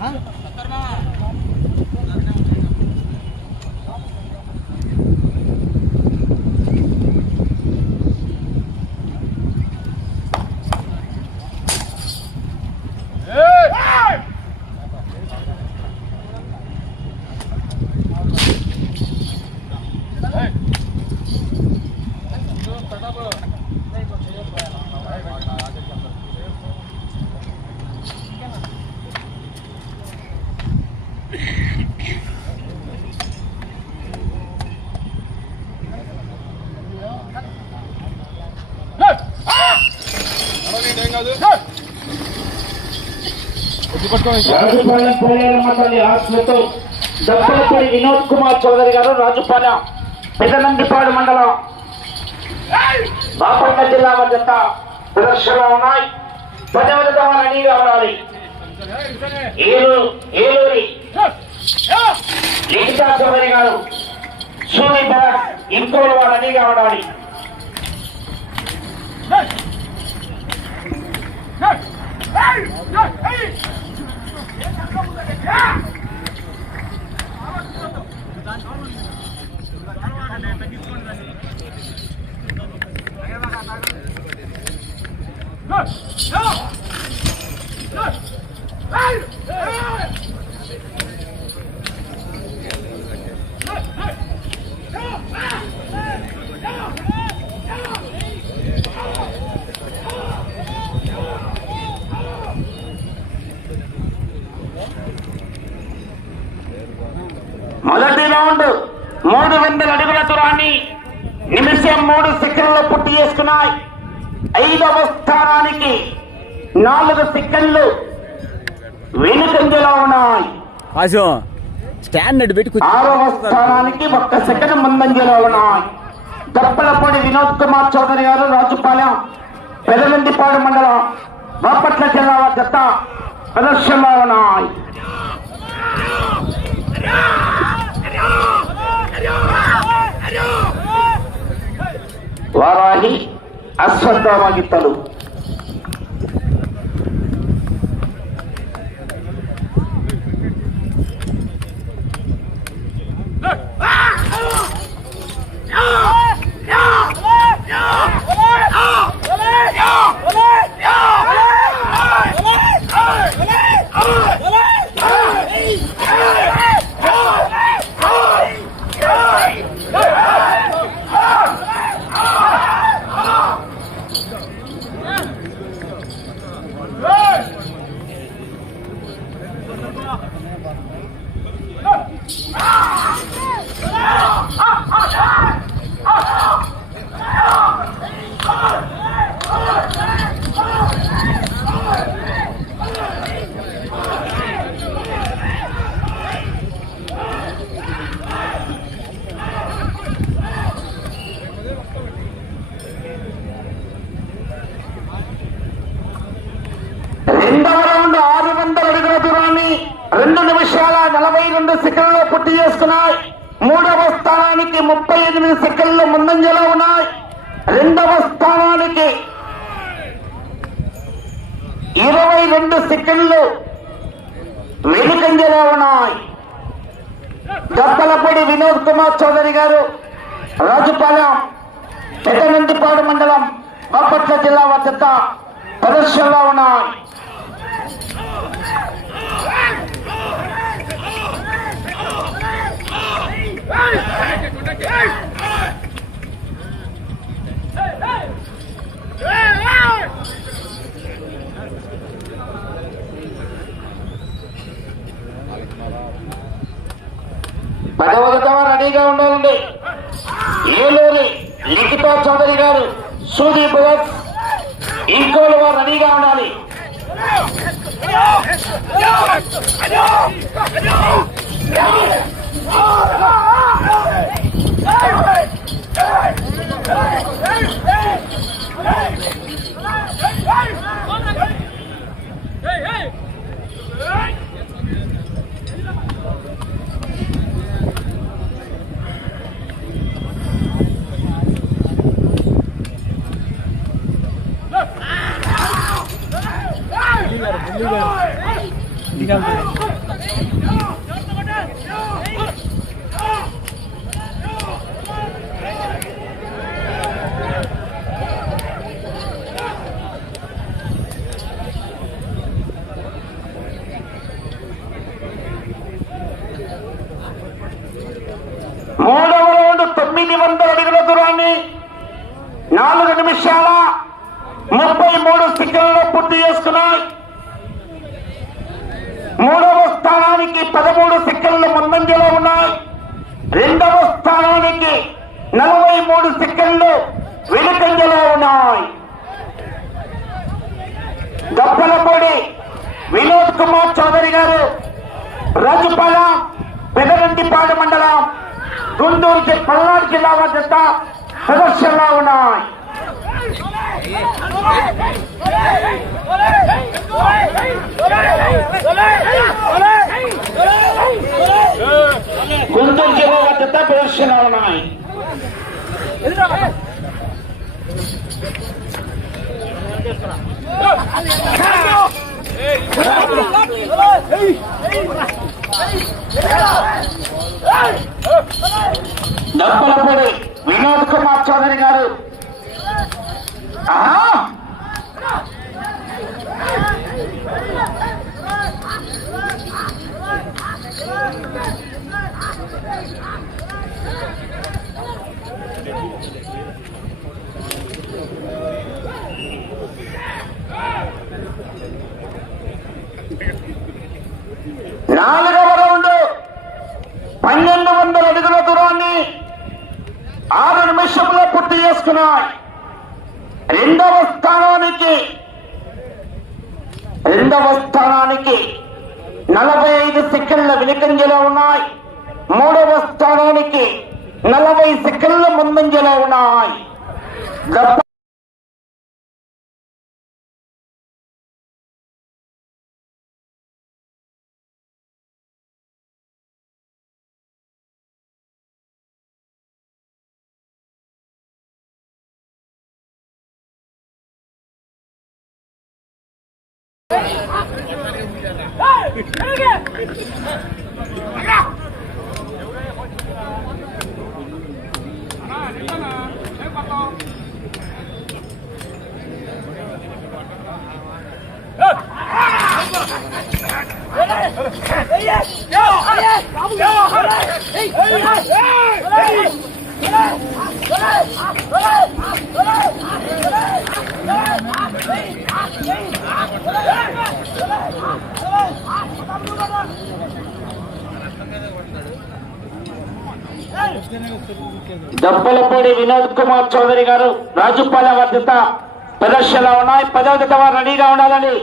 हाँ రాజుపాలెం పోలేరమ్మ తల్లి ఆశలతో దప్పలపూడి వినోద్ కుమార్ చౌదరి గారు రాజుపాలెం పెదనందిపాడు మండలం. బాపట్ల జిల్లా మధ్యత ప్రదర్శనలో ఉన్నాయి. పదవదవ రెడీగా ఉండాలి ఏలూరు ఏలూరి. లిఖితా చౌదరి గారు సూరి భరత్ ఇంకోలు వారు రెడీగా ఉండాలి మొదటి రౌండ్ మూడు వందల అడుగుల దూరాన్ని నిమిషం మూడు సెకండ్లు పూర్తి చేసుకున్నాయి ఐదవ స్థానానికి నాలుగు సెకండ్లు వెనుకంజలో ఉన్నాయి ఆశం స్టాండర్డ్ పెట్టి ఆరవ స్థానానికి ఒక్క సెకండ్ ముందంజలో ఉన్నాయి. గప్పలపాడి వినోద్ కుమార్ చౌదరి గారు రాజుపాలెం పెదనందిపాడు మండలం బాపట్ల జిల్లా జత ప్రదర్శనలో ఉన్నాయి. వారాహి అశ్వత్థామ Yeah! రెండు సెకండ్లు పుట్టి చేసుకున్నాయి. మూడవ స్థానానికి ముప్పై ఎనిమిది సెకండ్లు ముందంజలో ఉన్నాయి. రెండవ స్థానానికి ఇరవై రెండు సెకండ్లు వెనుకంజలో ఉన్నాయి. గప్పలపూడి వినోద్ కుమార్ చౌదరి గారు రాజుపాలెం పెద్దనందిపాడు మండలం బాపట్ల జిల్లా వద్ద ప్రదర్శనలో ఉన్నాయి. పదవదవ రెడీగా ఉండాలండి. ఏలూరి లిఖితా చౌదరి గారు సుదీప్ భరత్ ఇంకోలు వారు రెడీగా ఉండాలి. Hey! Hey! Hey! Hey! మూడవ స్థానానికి పదమూడు సెకండ్లు ముందంజలో ఉన్నాయి. రెండవ స్థానానికి నలభై మూడు సెకండ్లు వెనుకంజలో ఉన్నాయి. గప్పలపూడి వినోద్ కుమార్ చౌదరి గారు రాజుపాల పెదరంటిపాడు మండలం గుంటూరు పల్నాడు జిల్లా వద్ద ప్రదర్శనలో ఉన్నాయి. గుంటూరు జిల్లా వద్ద ప్రదర్శనలు ఉన్నాయి దప్పలపూడి వినోద్ కుమార్ చౌదరి గారు ఆహా! నాలుగవ రౌండ్ పన్నెండు వందల అడుగుల దూరాన్ని ఆరు నిమిషంలో పూర్తి చేసుకున్నాయి. రెండవ స్థానానికి రెండవ స్థానానికి నలభై ఐదు సెకండ్ల వెనుకంజలో ఉన్నాయి. మూడవ స్థానానికి నలభై సెకండ్ల ముందంజలో ఉన్నాయి. Okay. దప్పలపూడి వినోద్ కుమార్ చౌదరి గారు రాజుపాల వర్ధిత ప్రదర్శనలో ఉన్నాయి. పదవ జత వారు రెడీగా ఉండాలని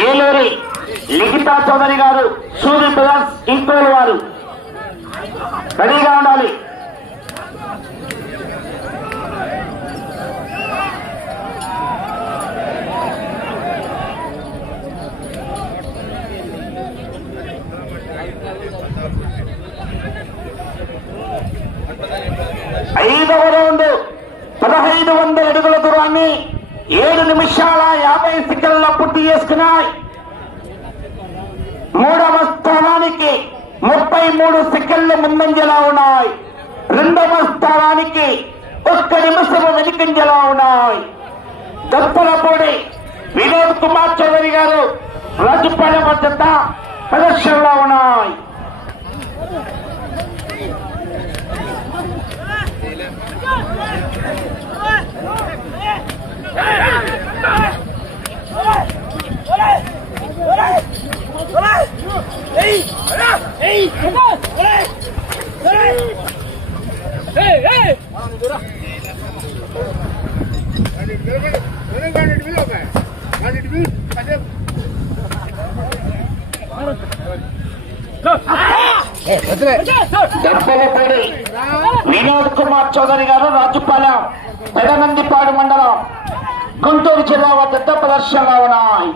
ఏలూరి లిఖితా చౌదరి గారు సూర్య ప్రదాస్ ఇంకోలు వారు రెడీగా ఉండాలి ఐదవ రౌండ్ ఐదు వందల అడుగుల దూరాన్ని ఏడు నిమిషాల యాభై సెకండ్ల పూర్తి చేసుకున్నాయి. మూడవ స్థానానికి ముప్పై మూడు సెకండ్లు ముందంజలా ఉన్నాయి. రెండవ స్థానానికి ఒక్క నిమిషము వెనుకంజలా ఉన్నాయి. దప్పలపూడి వినోద్ కుమార్ చౌదరి గారు రాజుపాలెం వద్ద ప్రదర్శనలో ఉన్నాయి. వినోద్ కుమార్ చౌదరి గారు రాజుపాలెం పెదనందిపాడు మండలం. గుంటూరు జిల్లా వద్ద ప్రదర్శనలో ఉన్నాయి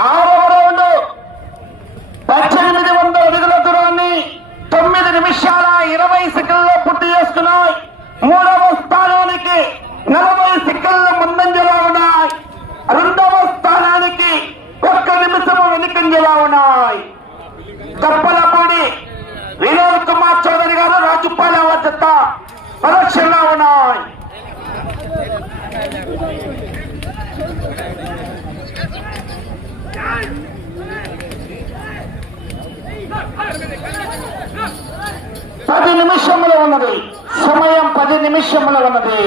ఆరవ మూడవ స్థానానికి উনিশশো মনোনবী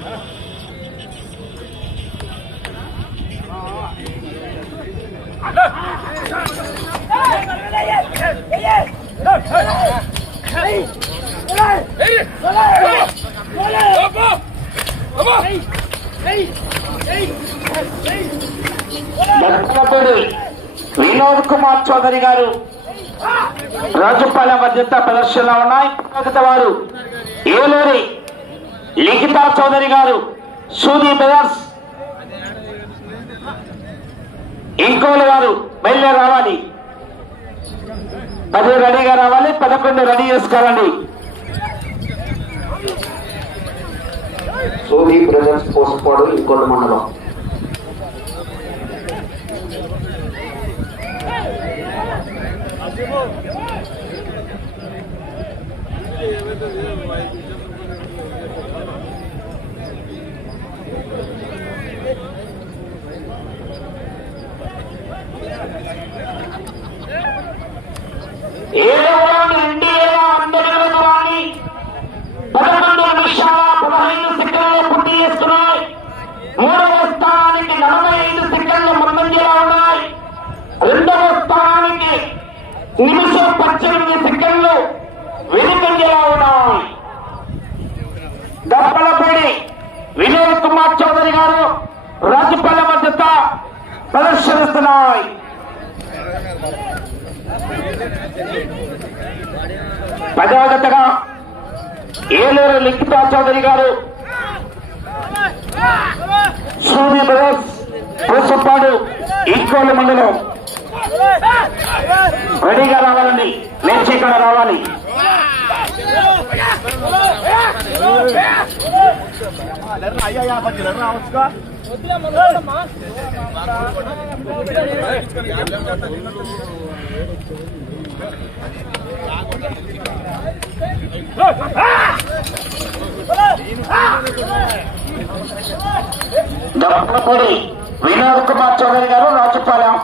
Hey! కుమార్ చౌదరి గారు. రాజుపాలెం మధ్యత ప్రదర్శనలో ఉన్నాయి. వారు ఏలూరి లిఖితా చౌదరి గారు. సూది బ్రదర్స్ ఇంకోలు గారు బయలుదేరి రావాలి. పది రెడీగా రావాలి. పదకొండు రెడీ చేసుకోవాలండి. సూది బ్రదర్స్ పోస్ట్పాడు ఇంకోటి మండలం ఏడవ రౌండ్ రెండు వేల అందరికీ దూరాన్ని పదకొండు నిమిషాల పదహైదు సెకండ్లు పూర్తి చేసుకున్నాయి మూడవ స్థానానికి నలభై ఐదు సెకండ్లు ముందంజలో ఉన్నాయి రెండవ స్థానానికి నిమిషం పద్దెనిమిది సెకండ్లు వెనుకంజలో ఉన్నాయి. దప్పలపూడి వినోద్ కుమార్ చౌదరి గారు రాజుపల్ల మద్దత ప్రదర్శనిస్తున్నాయి పదవ జతగా ఏలూరు లిఖితా చౌదరి గారు సూర్య బ్రదర్స్ పూసపాడు ఈక్వల్ మండలం. రెడీగా రావాలండి. లేచి ఇక్కడ రావాలి. దప్పపూడి వినోద్ కుమార్ చౌదరి గారు రాజుపాలెం.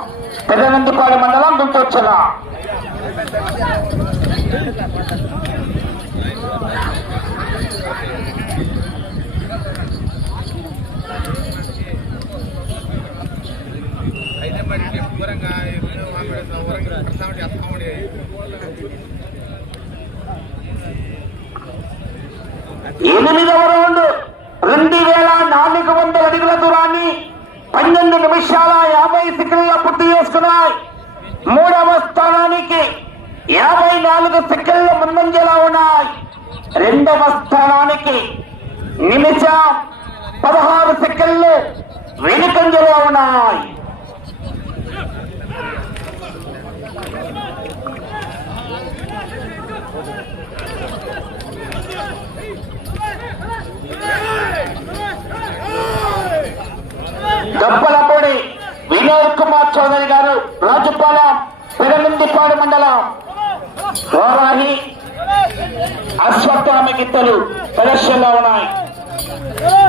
పెద్దనందిపాలెం మండలం గుంటూరు జిల్లా. ఎనిమిదవ రౌండ్ రెండు వేల నాలుగు వందల అడుగుల దూరాన్ని పన్నెండు నిమిషాల యాభై సెకండ్ల పూర్తి చేసుకున్నాయి మూడవ స్థానానికి యాభై నాలుగు సెకండ్ల ముందంజలో ఉన్నాయి. రెండవ స్థానానికి నిమిషం పదహారు సెకండ్లు వెనుకంజలో ఉన్నాయి. గబ్బలపూడి వినోద్ కుమార్ చౌదరి గారు రాజుపాలెం పిరమిందిపాడు మండలం. వారాహి అశ్వత్థామ గిత్తలు ప్రదర్శనలో ఉన్నాయి.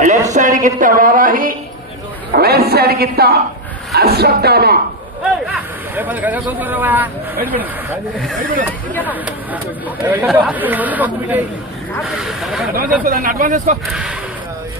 లెఫ్ట్ సైడ్ గిత్త వారాహి రైట్ సైడ్ గిత్త అశ్వత్థామ. అడ్వాన్స్ చేసుకో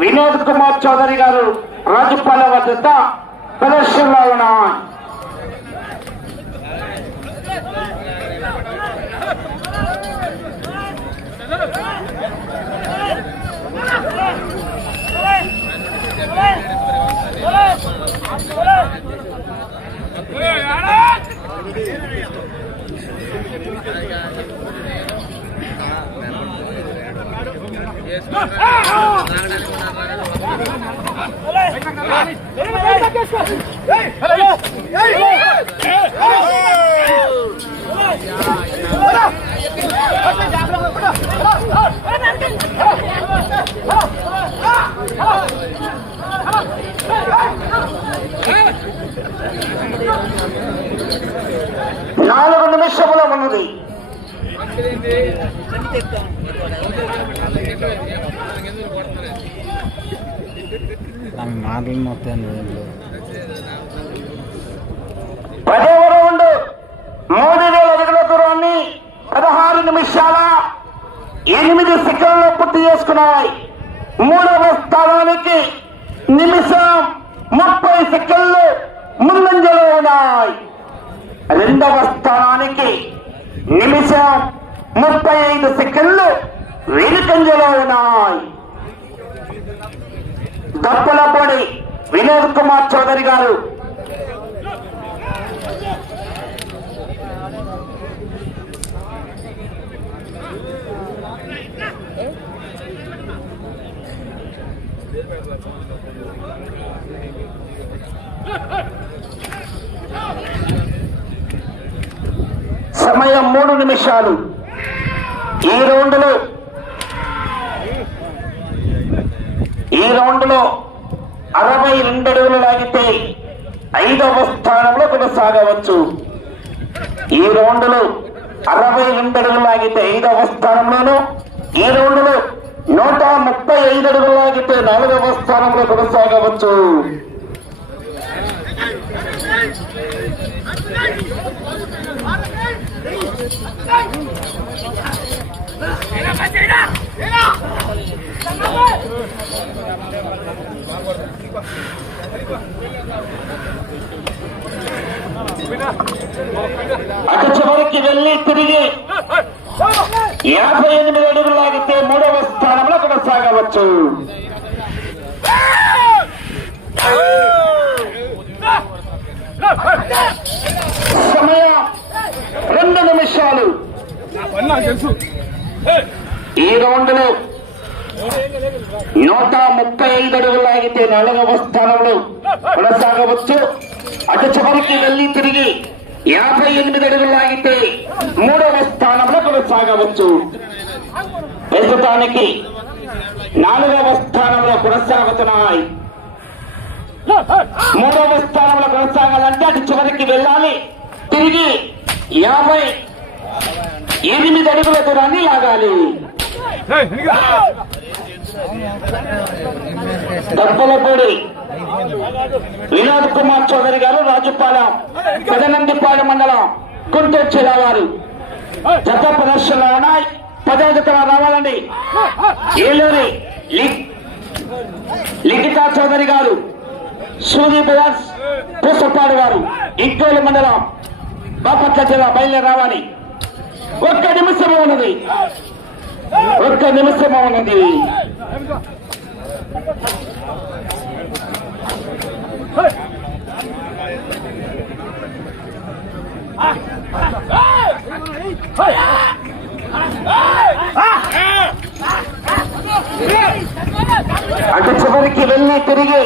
వినోద్ కుమార్ చౌదరి గారు రాజుపాలెం వద్ద ప్రదర్శనలో ఉన్నాయి నాలుగు నిమిషములు ఉన్నది దాని మాటలు మొత్తం రౌండ్ మూడు వేల అడుగుల దూరాన్ని పదహారు నిమిషాల ఎనిమిది సెకండ్లు పూర్తి చేసుకున్నాయి. మూడవ స్థానానికి నిమిషం ముప్పై సెకండ్లు ముందంజలో ఉన్నాయి. రెండవ స్థానానికి నిమిషం ముప్పై ఐదు సెకండ్లు వీరికంజలో ఉన్నాయి దప్పలపొడి వినోద్ కుమార్ చౌదరి గారు. సమయం మూడు నిమిషాలు. ఈ రౌండ్లో ఈ అరవై రెండు అడుగులు లాగితే ఐదవ స్థానంలో కొనసాగవచ్చు. ఈ రౌండ్లు అరవై రెండు అడుగులు లాగితే ఐదవ స్థానంలోను ఈ రౌండ్లు నూట ముప్పై ఐదు అడుగులు లాగితే నాలుగవ స్థానంలో కొనసాగవచ్చు. అటు చివరికి వెళ్ళి తిరిగి యాభై ఎనిమిది అడుగులు లాగితే మూడవ స్థానంలో కొనసాగవచ్చు. సమయం రెండు నిమిషాలు. ఈ రౌండ్లో నూట ముప్పై ఐదు అడుగులు లాగితే నాలుగవ స్థానంలో కొనసాగవచ్చు. అటు చివరికి వెళ్ళి తిరిగి యాభై ఎనిమిది అడుగులు లాగితే మూడవ స్థానంలో కొనసాగవచ్చు. ప్రస్తుతానికి నాలుగవ స్థానంలో కొనసాగుతున్నాయి. మూడవ స్థానంలో కొనసాగాలంటే అటు చివరికి వెళ్ళాలి. తిరిగి యాభై ఎనిమిది అడుగుల దూరాన్ని లాగాలి. దర్పలపూడి వినోద్ కుమార్ చౌదరి గారు రాజుపాలెం పెదనందిపాడు మండలం గుంటూరు జిల్లా వారు. జత ప్రదర్శన ఉన్నాయి. పదవ రావాలండి. ఏలూరి లి- లిఖితా చౌదరి గారు సూది బ్రదర్స్ పూసపాడు వారు ఇంకోలు మండలం బాపట్ల జిల్లా బయలుదేరి రావాలి. ఒక్క నిమిషము ఉన్నది ఒక్క నిమిషము ఉన్నది అటు చివరికి వెళ్ళి తిరిగి.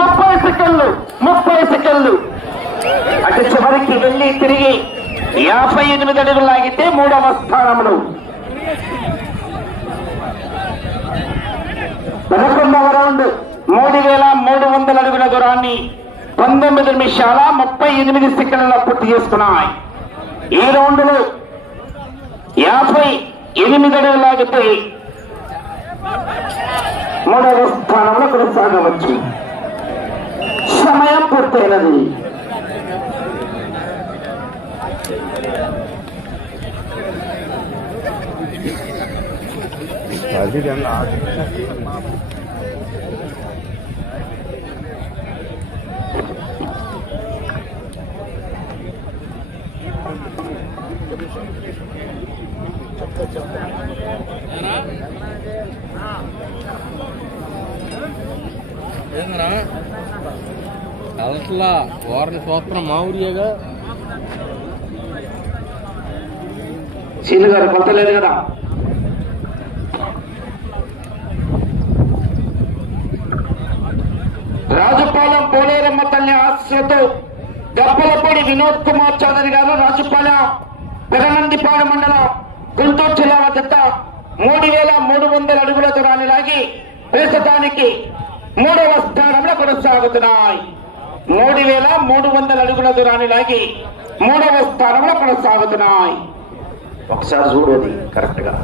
ముప్పై సెకండ్లు ముప్పై సెకండ్లు. అటు చివరికి వెళ్ళి తిరిగి యాభై ఎనిమిది అడుగులు లాగితే మూడవ స్థానంలో పదకొండవ రౌండ్ మూడు వేల మూడు వందల అడుగుల దూరాన్ని పంతొమ్మిది నిమిషాల ముప్పై ఎనిమిది సెకండ్ల పూర్తి చేసుకున్నాయి. ఈ రౌండ్లో యాభై ఎనిమిది అడుగులు లాగితే మూడవ స్థానంలో కొనసాగవచ్చు. సమయం పూర్తయినది. ఏంద్రా అసలా వారిని చూస్తున్నాం మా ఊరియేగా గారు కొత్త లేదు కదా? రాజుపాలెం పోలేరమ్మ తల్లి ఆశ్రతో గబ్బలపూడి వినోద్ కుమార్ చౌదరి గారు రాజుపాలెం పెరనందిపాడు మండలం గుంటూరు జిల్లా వద్ద మూడు వేల మూడు వందల అడుగుల దూరాన్ని లాగి ప్రస్తుతానికి మూడవ స్థానంలో కొనసాగుతున్నాయి. మూడు వేల మూడు వందల అడుగుల దూరాన్ని లాగి మూడవ స్థానంలో కొనసాగుతున్నాయి. ఒకసారి చూడేది కరెక్ట్గా.